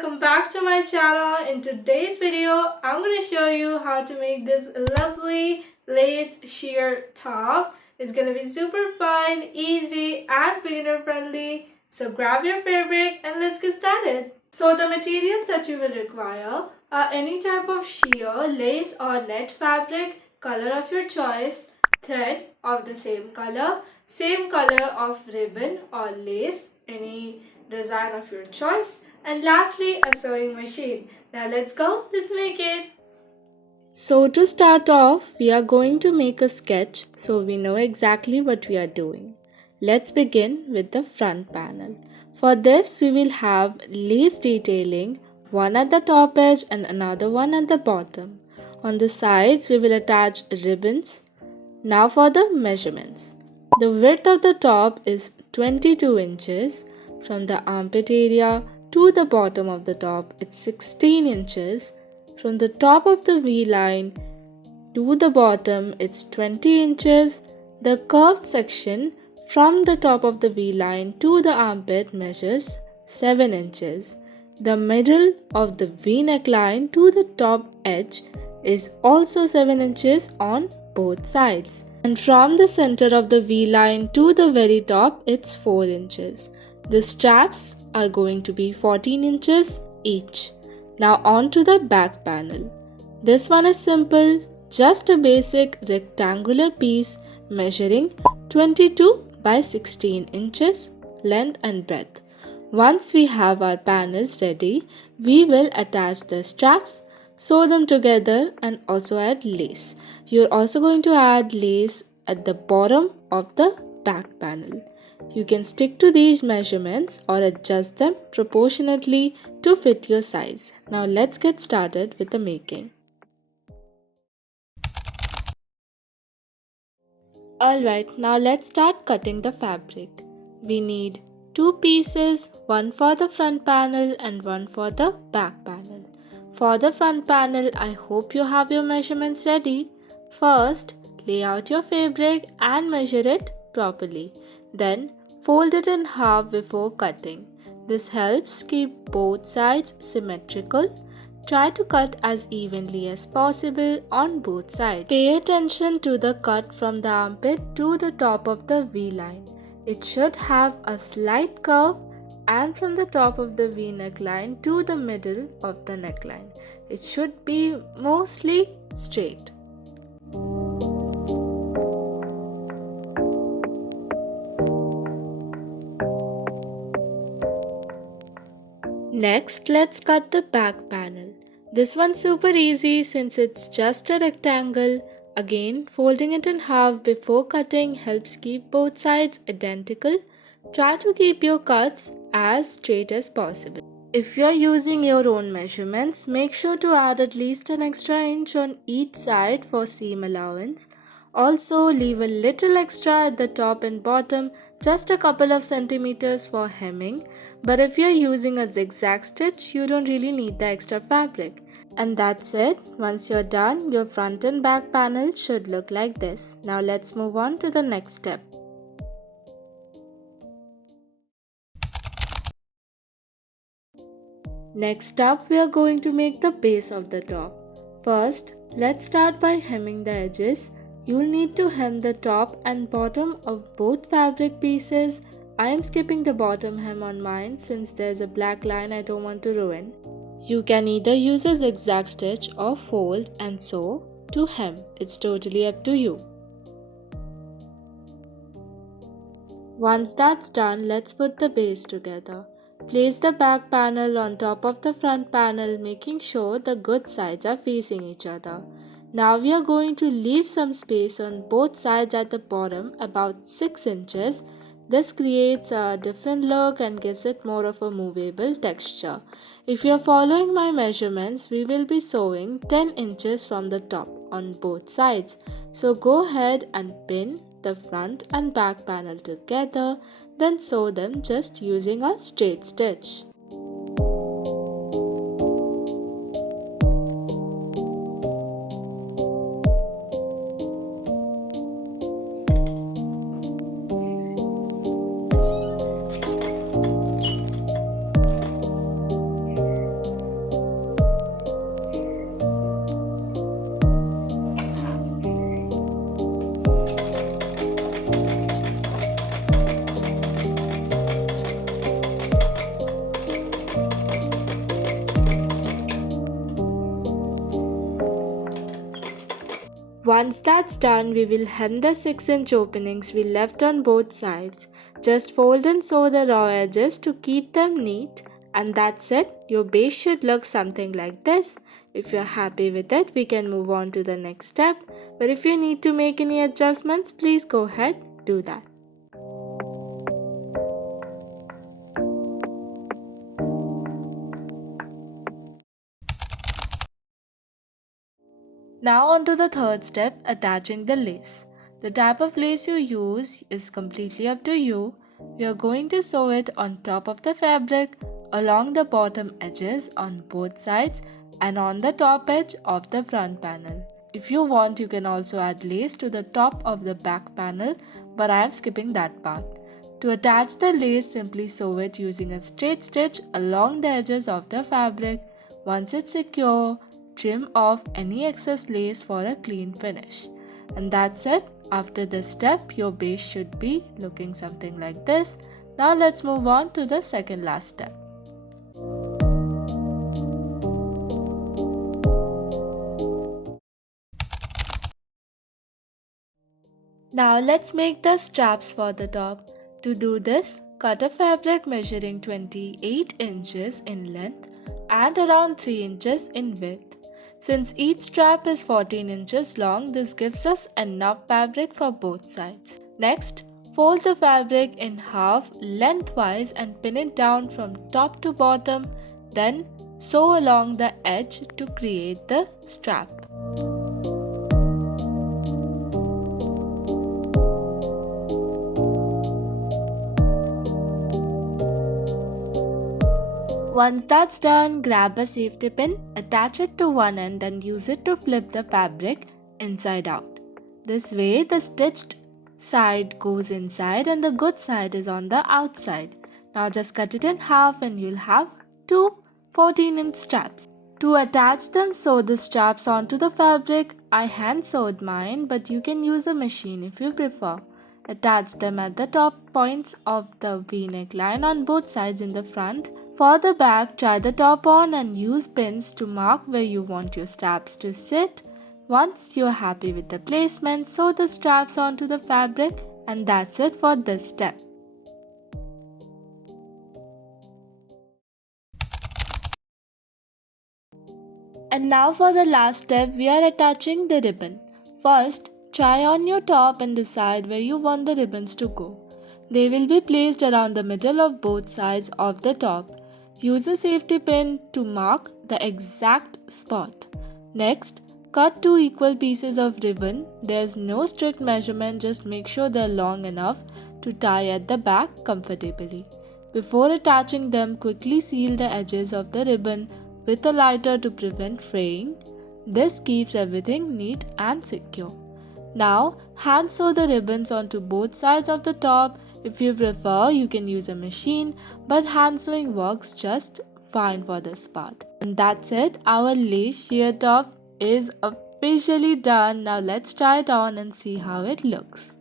welcome back to my channel. In today's video, I'm going to show you how to make this lovely lace sheer top. It's going to be super fun, easy and beginner friendly. So grab your fabric and let's get started. So the materials that you will require are any type of sheer, lace or net fabric, color of your choice, thread of the same color of ribbon or lace, any design of your choice, and lastly a sewing machine. Now let's make it. So to start off, we are going to make a sketch so we know exactly what we are doing. Let's begin with the front panel. For this we will have lace detailing, one at the top edge and another one at the bottom. On the sides we will attach ribbons. Now for the measurements. The width of the top is 22 inches. From the armpit area to the bottom of the top it's 16 inches. From the top of the V-line to the bottom it's 20 inches. The curved section from the top of the V-line to the armpit measures 7 inches. The middle of the V neckline to the top edge is also 7 inches on both sides. And from the center of the V-line to the very top it's 4 inches. The straps are going to be 14 inches each. Now on to the back panel. This one is simple, just a basic rectangular piece measuring 22 by 16 inches length and breadth. Once we have our panels ready, we will attach the straps, sew them together and also add lace. You're also going to add lace at the bottom of the back panel. You can stick to these measurements or adjust them proportionately to fit your size. Now let's get started with the making. Alright, now let's start cutting the fabric. We need 2 pieces, one for the front panel and one for the back panel. For the front panel, I hope you have your measurements ready. First, lay out your fabric and measure it properly. Then, fold it in half before cutting. This helps keep both sides symmetrical. Try to cut as evenly as possible on both sides. Pay attention to the cut from the armpit to the top of the V-line. It should have a slight curve, and from the top of the V neckline to the middle of the neckline. It should be mostly straight. Next, let's cut the back panel. This one's super easy since it's just a rectangle. Again, folding it in half before cutting helps keep both sides identical. Try to keep your cuts as straight as possible. If you're using your own measurements, make sure to add at least an extra inch on each side for seam allowance. Also, leave a little extra at the top and bottom, just a couple of centimeters for hemming. But if you're using a zigzag stitch, you don't really need the extra fabric. And that's it. Once you're done, your front and back panel should look like this. Now let's move on to the next step. Next up, we are going to make the base of the top. First, let's start by hemming the edges. You'll need to hem the top and bottom of both fabric pieces. I am skipping the bottom hem on mine since there's a black line I don't want to ruin. You can either use a zigzag stitch or fold and sew to hem. It's totally up to you. Once that's done, let's put the base together. Place the back panel on top of the front panel, making sure the good sides are facing each other. Now we are going to leave some space on both sides at the bottom, about 6 inches. This creates a different look and gives it more of a movable texture. If you are following my measurements, we will be sewing 10 inches from the top on both sides. So go ahead and pin the front and back panel together, then sew them just using a straight stitch. Once that's done, we will hem the 6-inch openings we left on both sides. Just fold and sew the raw edges to keep them neat. And that's it. Your base should look something like this. If you're happy with it, we can move on to the next step. But if you need to make any adjustments, please go ahead, do that. Now on to the third step, attaching the lace. The type of lace you use is completely up to you. We are going to sew it on top of the fabric, along the bottom edges on both sides and on the top edge of the front panel. If you want, you can also add lace to the top of the back panel, but I am skipping that part. To attach the lace, simply sew it using a straight stitch along the edges of the fabric. Once it's secure, trim off any excess lace for a clean finish. And that's it. After this step, your base should be looking something like this. Now let's move on to the second last step. Now let's make the straps for the top. To do this, cut a fabric measuring 28 inches in length and around 3 inches in width. Since each strap is 14 inches long, this gives us enough fabric for both sides. Next, fold the fabric in half lengthwise and pin it down from top to bottom. Then sew along the edge to create the strap. Once that's done, grab a safety pin, attach it to one end and use it to flip the fabric inside out. This way, the stitched side goes inside and the good side is on the outside. Now just cut it in half and you'll have two 14-inch straps. To attach them, sew the straps onto the fabric. I hand sewed mine, but you can use a machine if you prefer. Attach them at the top points of the V-neck line on both sides in the front. For the back, tie the top on and use pins to mark where you want your straps to sit. Once you're happy with the placement, sew the straps onto the fabric, and that's it for this step. And now for the last step, we are attaching the ribbon. First, try on your top and decide where you want the ribbons to go. They will be placed around the middle of both sides of the top. Use a safety pin to mark the exact spot. Next, cut 2 equal pieces of ribbon. There's no strict measurement, just make sure they're long enough to tie at the back comfortably. Before attaching them, quickly seal the edges of the ribbon with a lighter to prevent fraying. This keeps everything neat and secure. Now, hand sew the ribbons onto both sides of the top. If you prefer, you can use a machine, but hand sewing works just fine for this part. And that's it. Our lace sheer top is officially done. Now let's try it on and see how it looks.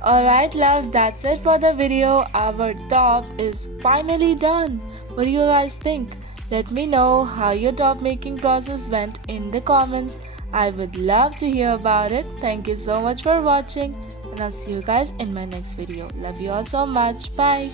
Alright loves, that's it for the video. Our top is finally done. What do you guys think? Let me know how your top making process went in the comments. I would love to hear about it. Thank you so much for watching and I'll see you guys in my next video. Love you all so much. Bye.